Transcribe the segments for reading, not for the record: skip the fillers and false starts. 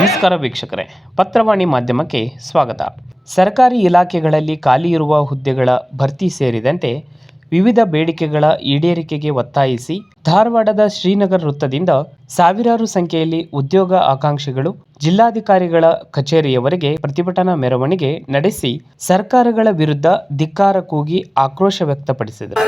ನಮಸ್ಕಾರ ವೀಕ್ಷಕರೇ, ಪತ್ರವಾಣಿ ಮಾಧ್ಯಮಕ್ಕೆ ಸ್ವಾಗತ. ಸರ್ಕಾರಿ ಇಲಾಖೆಗಳಲ್ಲಿ ಖಾಲಿ ಇರುವ ಹುದ್ದೆಗಳ ಭರ್ತಿ ಸೇರಿದಂತೆ ವಿವಿಧ ಬೇಡಿಕೆಗಳ ಈಡೇರಿಕೆಗೆ ಒತ್ತಾಯಿಸಿ ಧಾರವಾಡದ ಶ್ರೀನಗರ ವೃತ್ತದಿಂದ ಸಾವಿರಾರು ಸಂಖ್ಯೆಯಲ್ಲಿ ಉದ್ಯೋಗ ಆಕಾಂಕ್ಷಿಗಳು ಜಿಲ್ಲಾಧಿಕಾರಿಗಳ ಕಚೇರಿಯವರೆಗೆ ಪ್ರತಿಭಟನಾ ಮೆರವಣಿಗೆ ನಡೆಸಿ ಸರ್ಕಾರಗಳ ವಿರುದ್ಧ ಧಿಕ್ಕಾರ ಕೂಗಿ ಆಕ್ರೋಶ ವ್ಯಕ್ತಪಡಿಸಿದರು.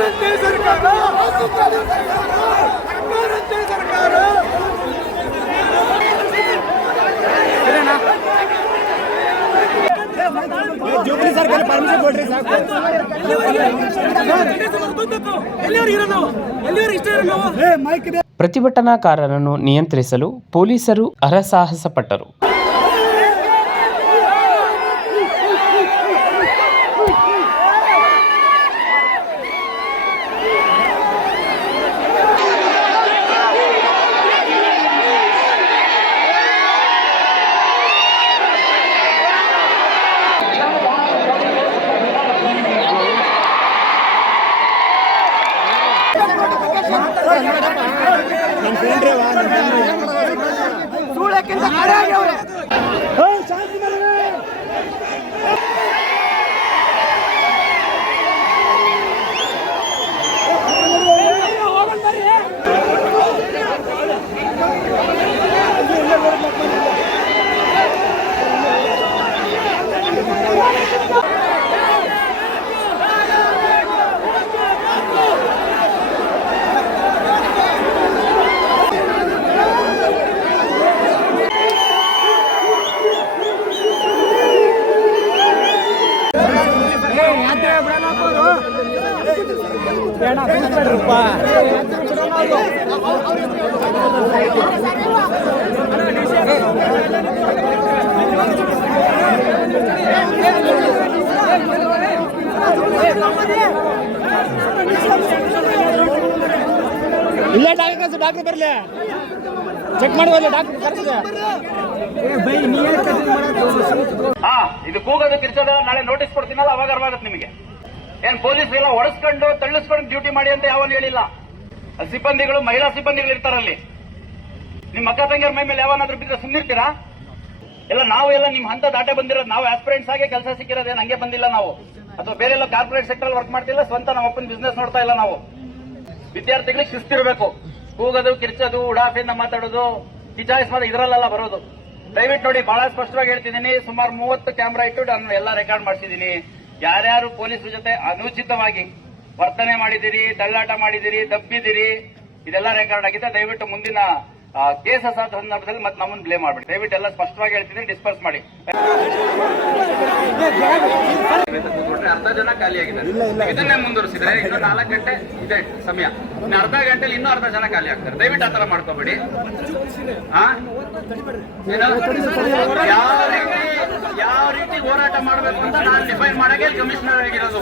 ಪ್ರತಿಭಟನಾಕಾರರನ್ನು ನಿಯಂತ್ರಿಸಲು ಪೊಲೀಸರು ಹರಸಾಹಸ ಪಟ್ಟರು. ಇಲ್ಲ ಡಾಕ್ಟರ್ ಬರಲಿ ಚೆಕ್ ಮಾಡುವಲ್ಲ ಡಾಕ್ಟರ್ ಕರೆಸಿದೆ. ಇದು ಕೂಗೋದು ಕಿರ್ಚೋದು ನಾಳೆ ನೋಟಿಸ್ ಕೊಡ್ತೀನಲ್ಲ ಅವಾಗ ಅರ್ವಾಗತ್ತೆ ನಿಮಗೆ. ಏನ್ ಪೊಲೀಸ್ ಎಲ್ಲ ಹೊಡೆಸ್ಕೊಂಡು ತಳ್ಳಿಸ್ಕೊಂಡು ಡ್ಯೂಟಿ ಮಾಡಿ ಅಂತ ಯಾವನು ಹೇಳಿಲ್ಲ. ಸಿಬ್ಬಂದಿಗಳು ಮಹಿಳಾ ಸಿಬ್ಬಂದಿಗಳು ಇರ್ತಾರಲ್ಲಿ. ನಿಮ್ ಅಕ್ಕ ತಂಗಿಯರ ಮೈ ಮೇಲೆ ಯಾವನಾದ್ರೂ ಬಿದ್ದರೆ ಸುಮ್ಮನಿರ್ತೀರಾ? ಎಲ್ಲ ನಾವು ಎಲ್ಲ ನಿಮ್ ಹಂತ ದಾಟೆ ಬಂದಿರೋದು. ನಾವು ಆಸ್ಪಿರೆಂಟ್ಸ್ ಆಗಿ ಕೆಲಸ ಸಿಕ್ಕಿರೋದೇನು ಹಂಗೆ ಬಂದಿಲ್ಲ ನಾವು, ಅಥವಾ ಬೇರೆ ಎಲ್ಲ ಕಾರ್ಪೊರೇಟ್ ಸೆಕ್ಟರ್ ವರ್ಕ್ ಮಾಡ್ತಿಲ್ಲ, ಸ್ವಂತ ನಮ್ಮ ಅಪ್ಪನ ಬಿಸ್ನೆಸ್ ನೋಡ್ತಾ ಇಲ್ಲ ನಾವು. ವಿದ್ಯಾರ್ಥಿಗಳಿಗೆ ಶಿಸ್ತಿರ್ಬೇಕು. ಕೂಗೋದು ಕಿರ್ಚೋದು ಉಡಾಫೆಯಿಂದ ಮಾತಾಡೋದು ಕಿಚಾಯಿಸ್ ಮಾಡಿ ಇದರಲ್ಲೆಲ್ಲ ಬರೋದು. ದಯವಿಟ್ಟು ನೋಡಿ, ಬಹಳ ಸ್ಪಷ್ಟವಾಗಿ ಹೇಳ್ತಿದ್ದೀನಿ. ಸುಮಾರು 30 ಕ್ಯಾಮೆರಾ ಇಟ್ಟು ನಾನು ಎಲ್ಲ ರೆಕಾರ್ಡ್ ಮಾಡಿಸಿದ್ದೀನಿ. ಯಾರ್ಯಾರು ಪೊಲೀಸರ ಜೊತೆ ಅನುಚಿತವಾಗಿ ವರ್ತನೆ ಮಾಡಿದಿರಿ, ತಳ್ಳಾಟ ಮಾಡಿದಿರಿ, ತಪ್ಪಿದಿರಿ, ಇದೆಲ್ಲ ರೆಕಾರ್ಡ್ ಆಗಿದೆ. ದಯವಿಟ್ಟು ಮುಂದಿನ ಕೇಸ್ ಸಂದರ್ಭದಲ್ಲಿ ಮತ್ತೆ ನಮ್ಮನ್ನು ಬ್ಲೇಮ್ ಮಾಡ್ಬಿಡಿ. ದಯವಿಟ್ಟು ಎಲ್ಲ ಸ್ಪಷ್ಟವಾಗಿ ಹೇಳ್ತಿದ್ದೀನಿ, ಡಿಸ್ಪರ್ಸ್ ಮಾಡಿ. ಅರ್ಧ ಜನ ಖಾಲಿಯಾಗಿದ್ದಾರೆ. ಇದನ್ನೇ ಮುಂದುವರಿಸಿದ್ರೆ ಇನ್ನು 4 ಗಂಟೆ ಇದೆ ಸಮಯ. ಇನ್ನು ಅರ್ಧ ಗಂಟೆಲಿ ಇನ್ನೂ ಅರ್ಧ ಜನ ಖಾಲಿ ಆಗ್ತಾರೆ. ದಯವಿಟ್ಟು ಆತರ ಮಾಡ್ಕೋಬೇಡಿ. ಯಾವ ರೀತಿ ಹೋರಾಟ ಮಾಡಬೇಕು ಅಂತ ನಾನು ಡಿಫೈನ್ ಮಾಡಕ್ಕೆ ಕಮಿಷನರ್ ಆಗಿರೋದು.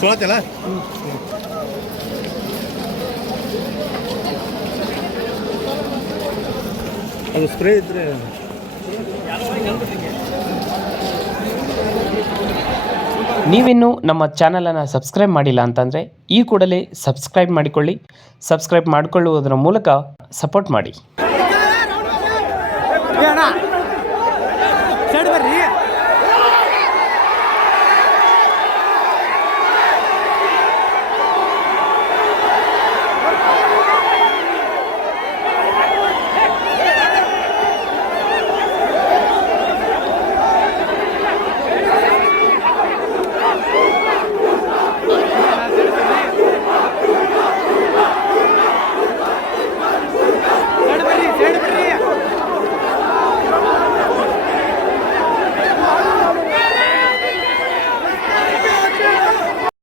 ಸುಳತ್ತಲ್ಲ ಅದು ಸ್ಪ್ರೇ ಇದ್ರೆ. ನೀವಿನ್ನೂ ನಮ್ಮ ಚಾನಲನ್ನು ಸಬ್ಸ್ಕ್ರೈಬ್ ಮಾಡಿಲ್ಲ ಅಂತಂದರೆ ಈ ಕೂಡಲೇ ಸಬ್ಸ್ಕ್ರೈಬ್ ಮಾಡಿಕೊಳ್ಳಿ. ಸಬ್ಸ್ಕ್ರೈಬ್ ಮಾಡಿಕೊಳ್ಳುವುದರ ಮೂಲಕ ಸಪೋರ್ಟ್ ಮಾಡಿ.